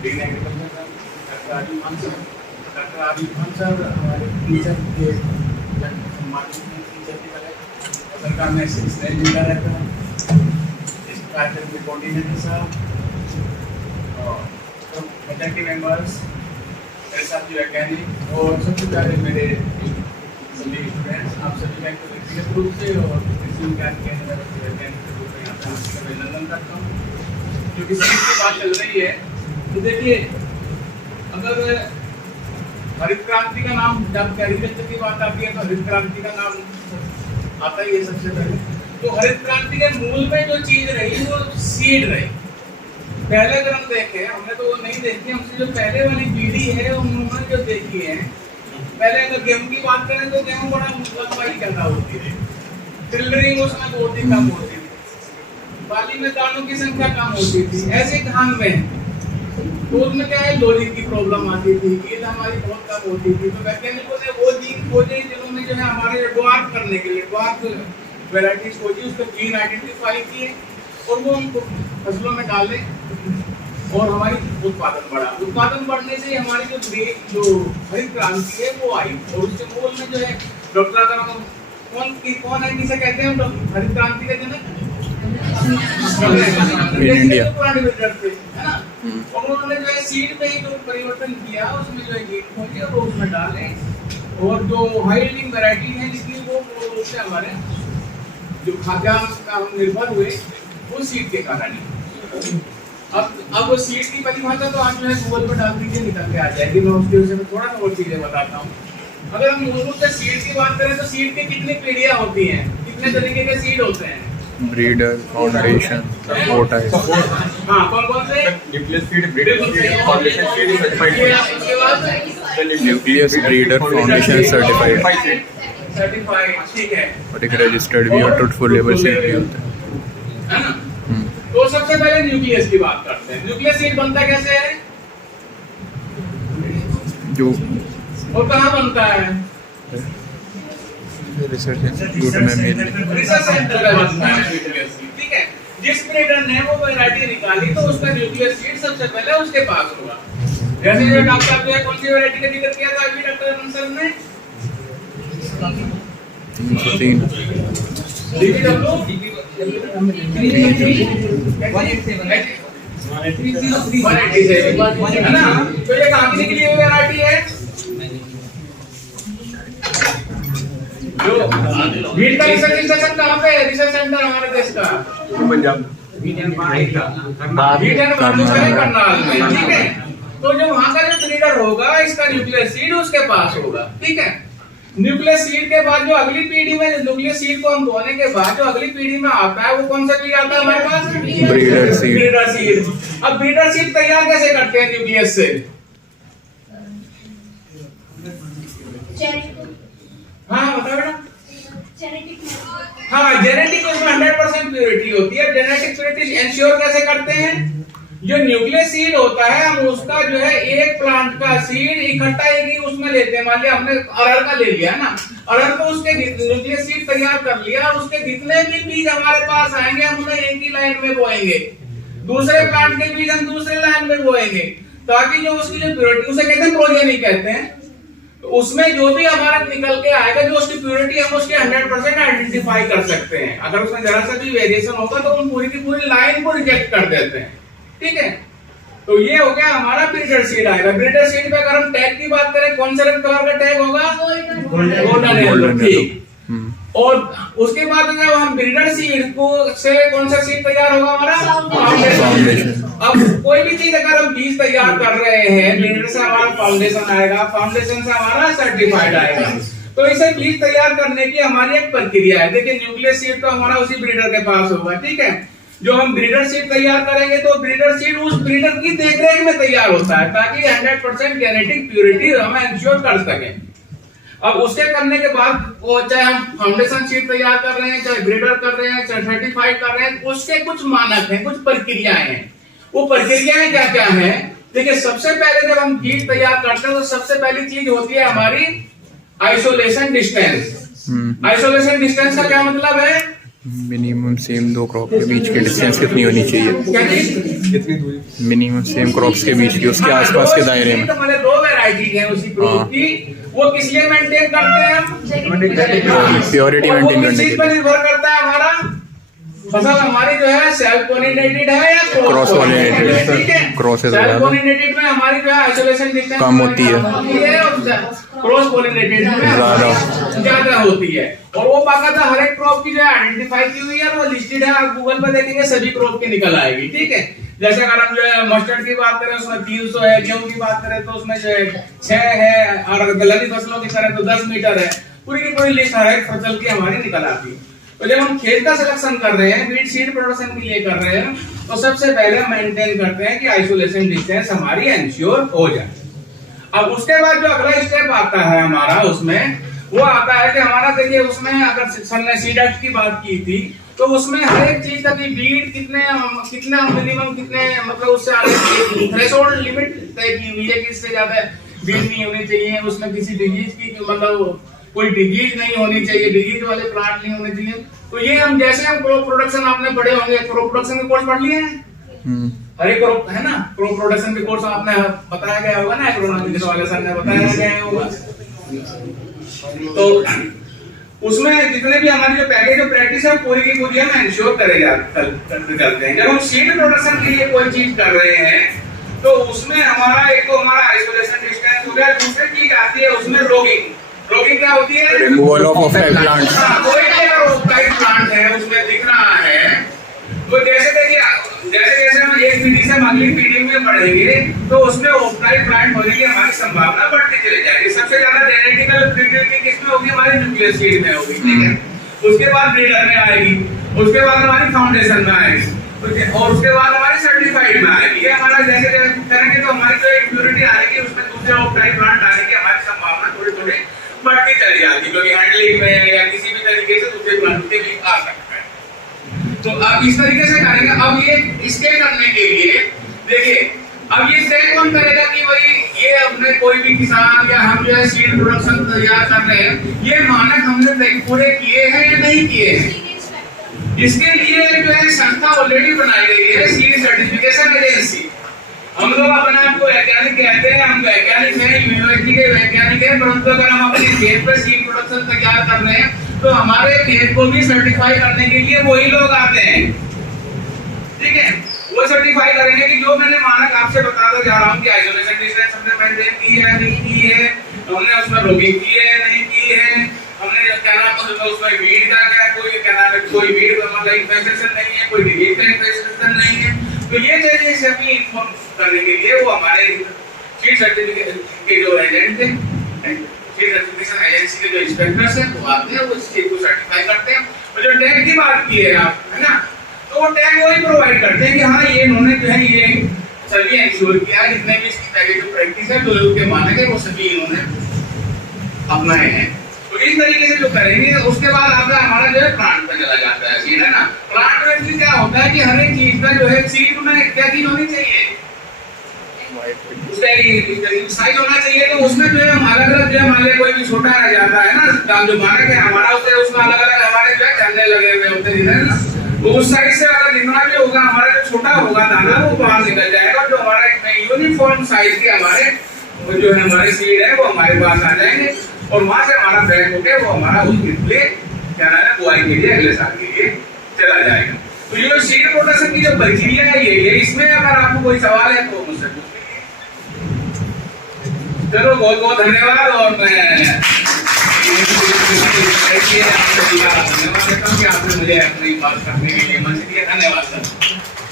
Green agriculture का doctor Arif Khan sir. Doctor Arif Khan sir हमारे teacher के सम्मानित टीचर की तरह सरकार में सिलसिले मिलता रहता है। इस कार्यक्रम के कोऑर्डिनेटर साहब और फैकल्टी मेंबर्स, मेरे साथ जो वैज्ञानिक और सबसे पहले मेरे सभी स्टूडेंट्स, आप सभी का व्यक्तिगत रूप से और कृषि विज्ञान केंद्र वैज्ञानिक के रूप में यहाँ पे आपका अभिनंदन करता हूँ। क्योंकि सीट की बात चल रही है तो देखिए, अगर हरित क्रांति का नाम जब एग्रीकल्चर की बात आती है तो हरित क्रांति का नाम आता ही है सबसे पहले। तो हरित क्रांति के मूल में जो चीज रही वो सीड रही। पहले अगर हम देखें, हमने तो वो नहीं देखी, हमसे जो पहले वाली पीढ़ी है उन्होंने जो देखी है, पहले अगर गेहूं की बात करें तो गेहूं बड़ा लंबाई ज्यादा होती थी, टिलरिंग उसमें बहुत ही कम होती थी, बाली में दानों की संख्या कम होती थी। ऐसे धान में तो उसमें क्या है, लोरिंग की प्रॉब्लम आती थी, ईद हमारी बहुत कम होती थी। तो वैज्ञानिकों ने वो जीन खोजे जिन्होंने जो है हमारे ड्वार्फ करने के लिए ड्वार्फ वेराइटीज खोजी, उसको जीन आइडेंटिफाई किए और वो उनको फसलों में डाले और हमारी उत्पादन बढ़ा। उत्पादन बढ़ने से हमारी जो हरित क्रांति है वो आई। और उसके मूल में जो है डॉक्टर आगरकर कौन है किसे कहते हैं हरित क्रांति के जनक? इंडिया पुराने बिल्डर थे, है ना। और उन्होंने जो है सीड में ही जो परिवर्तन किया, उसमें जो है जीन खोजे और उसमें डाले। और जो हाई यील्डिंग वैरायटी है जिसकी वो रूप से हमारे जो खाद्यान्न का हम निर्भर हुए वो सीड के कारण ही। अब वो सीड की परिभाषा तो आप जो है गूगल पर डाल दीजिए, निकल के आ जाएगी। मैं उसके विषय में थोड़ा सा और चीजें बताता हूँ। अगर हम मूल रूप से सीड की बात करें तो सीड की कितनी पीढ़ियां होती हैं, कितने तरीके के सीड होते हैं? ब्रीडर, फाउंडेशन, सपोर्ट है। हाँ, कौन से? Nucleus seed, breeder seed, foundation seed, certified. Nucleus, breeder, foundation, certified. Certified, ठीक है। और एक रजिस्टर्ड भी और ट्रूथफुल लेबल सीड भी होता है ना। तो सबसे पहले न्यूक्लियस की बात करते हैं। न्यूक्लियस सीड बनता कैसे है? जो और कहाँ बनता है? रिसर्च इंस्टीट्यूट में मिल रिसर्च सेंटर में बनता है न्यूक्लियस सीड, ठीक है। जिस ब्रीडर ने वो वैरायटी निकाली तो उसका न्यूक्लियस सीड सबसे पहले उसके पास होगा। जैसे जो डॉक्टर साहब ने कौन सी वैरायटी का जिक्र किया था अभी डॉक्टर अमन सर ने? 187 है ना। तो ये कहाँ की निकली हुई वैरायटी है? जो बीट का रिसर्च स्टेशन कहाँ पे है? रिसर्च सेंटर हमारे देश का पंजाब, करनाल में, ठीक है। तो जो वहाँ का जो ब्रीडर होगा इसका न्यूक्लियस सीड उसके पास होगा, ठीक है। न्यूक्लियस सीड के बाद जो अगली पीढ़ी में न्यूक्लियस सीड को हम बोने के बाद जो अगली पीढ़ी में आता है वो कौन सा बीज आता है हमारे पास? Breeder seed. Breeder seed. अब ब्रीडर सीड तैयार कैसे करते हैं न्यूक्लियस से? हाँ बताओ बेटा। हाँ, जेनेटिक उसमें 100% प्योरिटी होती है। जेनेटिक प्योरिटी इंश्योर कैसे करते हैं? जो न्यूक्लियस सीड होता है हम उसका जो है एक प्लांट का सीड इकट्ठा एक ही उसमें लेते हैं। मान लिया हमने अरहर का ले लिया है ना, अरहर को उसके न्यूक्लियस सीड तैयार कर लिया, उसके जितने भी बीज हमारे पास आएंगे हम उन्हें एक ही लाइन में बोएंगे। दूसरे प्लांट के बीज हम दूसरे लाइन में बोएंगे ताकि जो उसकी जो प्योरिटी, उसे कहते हैं प्रोजेनी कहते हैं। तो उसमें जो भी हमारा निकल के आएगा जो उसकी प्योरिटी हम उसके 100% आइडेंटिफाई कर सकते हैं। अगर उसमें जरा सा भी वेरिएशन होगा तो हम पूरी की पूरी लाइन को रिजेक्ट कर देते हैं, ठीक है। तो ये हो गया हमारा ब्रीडर सीड आएगा। ब्रीडर सीड पे अगर हम टैग की बात करें कौन से कलर का टैग होगा? गोल्डन येलो, ठीक। और उसके बाद जब हम ब्रीडर सीड को से कौन सा सीड तैयार होगा हमारा? फाउंडेशन। अब कोई भी चीज अगर हम बीज तैयार कर रहे हैं, ब्रीडर से हमारा फाउंडेशन आएगा, फाउंडेशन से हमारा सर्टिफाइड आएगा। तो इसे बीज तैयार करने की हमारी एक प्रक्रिया है। देखिए न्यूक्लियस सीड तो हमारा उसी ब्रीडर के पास होगा, ठीक है। जो हम ब्रीडर सीड तैयार करेंगे तो ब्रीडर सीड उस ब्रीडर की देखरेख में तैयार होता है ताकि 100% जेनेटिक प्योरिटी हम इंश्योर कर सकें। अब उसके करने के बाद वो चाहे हम फाउंडेशन सीड तैयार कर रहे हैं, चाहे ब्रीडर कर रहे हैं, चाहे सर्टिफाइड कर रहे हैं, उसके कुछ मानक हैं, कुछ प्रक्रियाएं हैं। वो प्रक्रियाएं क्या क्या है? देखिए सबसे पहले जब हम बीज तैयार करते हैं तो सबसे पहली चीज होती है हमारी आइसोलेशन डिस्टेंस। आइसोलेशन डिस्टेंस का क्या मतलब है? मिनिमम सेम दो क्रॉप के बीच की डिस्टेंस कितनी होनी चाहिए? क्या चीज? कितनी दूरी? मिनिमम सेम क्रॉप्स के बीच की, उसके आसपास के दायरे में। तो मतलब दो वैरायटी है उसी फ्रूट की, वो किस लिए मेंटेन करते हैं हम? प्योरिटी और वो मेंटेन किस करने चीज के पर लिए। निर्भर करता है हमारा? फसल हमारी जो है सेल्फ पोलिनेटेड है या क्रॉस पोलिनेटेड है। ठीक है, क्रॉस से सेल्फ ज्यादा पोलिनेटेड में हमारी जो है आइसोलेशन डिस्टेंस कम होती है। क्रॉस पोलिनेटेड में ज्यादा होती है। और वो बाकायदा हर एक क्रॉप की जो है आइडेंटिफाई की हुई है और वो लिस्टेड है। आप गूगल पर देखेंगे सभी क्रॉप की निकल आएगी, ठीक है। जैसे अगर हम जो है मस्टर्ड की बात करें उसमें 300 है, गेहूं की बात करें तो उसमें जो है 6 है, और दलहनी फसलों की करें तो 10 मीटर है। पूरी की पूरी लिस्ट हर एक फसल की हमारी निकल आती है। तो जब हम खेत का सिलेक्शन कर रहे हैं, बीट सीड प्रोडक्शन के लिए कर रहे हैं, तो सबसे पहले हम मेंटेन करते हैं कि आइसोलेशन डिस्टेंस हमारी एंश्योर हो जाए। अब उसके बाद जो अगला स्टेप आता है हमारा, उसमें वो आता है कि हमारा देखिए उसमें अगर सर ने सीडेट की बात की थी तो उसमें हर एक चीज का की बीट कितने मिनिमम कितने मतलब उससे आगे थ्रेशोल्ड लिमिट तय की हुई है कि इससे ज्यादा बीट नहीं होनी चाहिए। उसमें किसी डिजीज की मतलब कोई डिजीज नहीं होनी चाहिए, डिजीज वाले प्लांट नहीं होने चाहिए। तो ये हम जैसे हम क्रॉप प्रोडक्शन आपने पढ़े होंगे, क्रॉप प्रोडक्शन के कोर्स पढ़ लिए हैं, हर एक क्रॉप है ना, क्रॉप प्रोडक्शन के कोर्स आपने बताया गया होगा ना, एग्रोनॉमी वाले सर ने बताया गया होगा। तो उसमें जितने भी हमारी जो पैकेज ऑफ प्रैक्टिस है पूरी की पूरी हम एंश्योर करते चलते हैं। जब हम सीड प्रोडक्शन के लिए कोई चीज कर रहे हैं तो उसमें हमारा एक तो हमारा आइसोलेशन डिस्टेंस हो गया, दूसरी चीज आती है उसमें रोगिंग। रोगिंग क्या होती है? Removal of off type plant. कोई भी अगर ऑफटाइट प्लांट है उसमें दिख रहा है तो जैसे देखिए जैसे जैसे हम एक पीढ़ी से अगली पीढ़ी में बढ़ेंगे तो उसमें ऑफटाइट प्लांट होने की हमारी संभावना बढ़ती चली जाएगी। सबसे ज्यादा जेनेटिकल फ्रीक्वेंसी किसमें होगी? हमारी न्यूक्लियस सीड में होगी, ठीक है। उसके बाद ब्रीडर में आएगी, उसके बाद हमारी फाउंडेशन में आएगी, और उसके बाद हमारी सर्टिफाइड में आएगी। ये हमारा जैसे जैसे करेंगे तो हमारी जो इम्प्योरिटी आएगी उसमें दूसरे ऑफटाइट प्लांट आने की हमारी संभावना थोड़ी थोड़ी बढ़ती चली जाती है, क्योंकि हैंडलिंग में या किसी भी तरीके से दूसरे प्लांट के भी आ सकता है। तो आप इस तरीके से करेंगे। अब ये इसके करने के लिए देखिए अब ये तय कौन करेगा कि भाई ये अपने कोई भी किसान या हम जो है सीड प्रोडक्शन तैयार कर रहे हैं, ये मानक हमने पूरे किए हैं या नहीं किए हैं। इसके लिए जो है संस्था ऑलरेडी बनाई गई है, सीड सर्टिफिकेशन एजेंसी। हम लोग अपने आप को वैज्ञानिक कहते हैं, हम वैज्ञानिक हैं, यूनिवर्सिटी के वैज्ञानिक हैं, परंतु अगर हम अपने खेत पर सीड प्रोडक्शन तैयार कर रहे हैं तो हमारे खेत को भी सर्टिफाई करने के लिए वही लोग आते हैं, ठीक है। वो सर्टिफाई करेंगे कि जो मैंने मानक आपसे बताता जा रहा हूँ कि आइसोलेशन डिस्टेंस हमने मेंटेन की है नहीं की है, हमने उसमें रोगिंग की है नहीं की है, हमने क्या नाम है उसमें वीड का क्या कोई क्या नाम है कोई वीड मतलब इन्फेक्शन नहीं है, कोई डिजीज का इन्फेक्शन नहीं है। तो ये चीजें सभी इन्फॉर्म करने के लिए वो हमारे सीड सर्टिफिकेट के जो एजेंट थे, सीड सर्टिफिकेशन एजेंसी के जो इंस्पेक्टर्स हैं वो आते हैं, वो इस चीज को सर्टिफाई करते हैं। और जो टैग की बात की है आप, है ना, तो वो टैग वही प्रोवाइड करते हैं कि हाँ ये इन्होंने जो है ये सभी इंश्योर किया है, जितने भी इसकी पैकेज ऑफ प्रैक्टिस है तो उसके मानक है वो सभी इन्होंने अपनाए हैं। तो इस तरीके से जो करेंगे उसके बाद आपका हमारा जो है प्लांट पे चला जाता है सीड, है ना। प्लांट में भी क्या होता है कि हर एक चीज का जो है सीड में क्या चीज होनी चाहिए, उसका साइज होना चाहिए। तो उसमें जो है अलग अलग जो है मान लिया कोई भी छोटा रह जाता है ना, जो मानक है हमारा उसमें अलग अलग हमारे जो है झंडे लगे हुए होते हैं ना, तो उस साइड से अगर जितना भी होगा हमारा जो छोटा होगा दाना वो बाहर निकल जाएगा, और जो हमारा यूनिफॉर्म साइज के हमारे जो है हमारे सीड है वो हमारे पास आ जाएंगे, और वहां से हमारा बैग होके वो हमारा उसके लिए क्या नाम है बुआई के लिए अगले साल के लिए चला जाएगा। तो ये सीड प्रोडक्शन की जो प्रक्रिया है ये इसमें अगर आपको कोई सवाल है तो मुझसे पूछ लीजिए। चलो बहुत बहुत धन्यवाद, और मैं धन्यवाद देता हूँ कि आपने मुझे अपनी बात करने के लिए मंच दिया। धन्यवाद सर।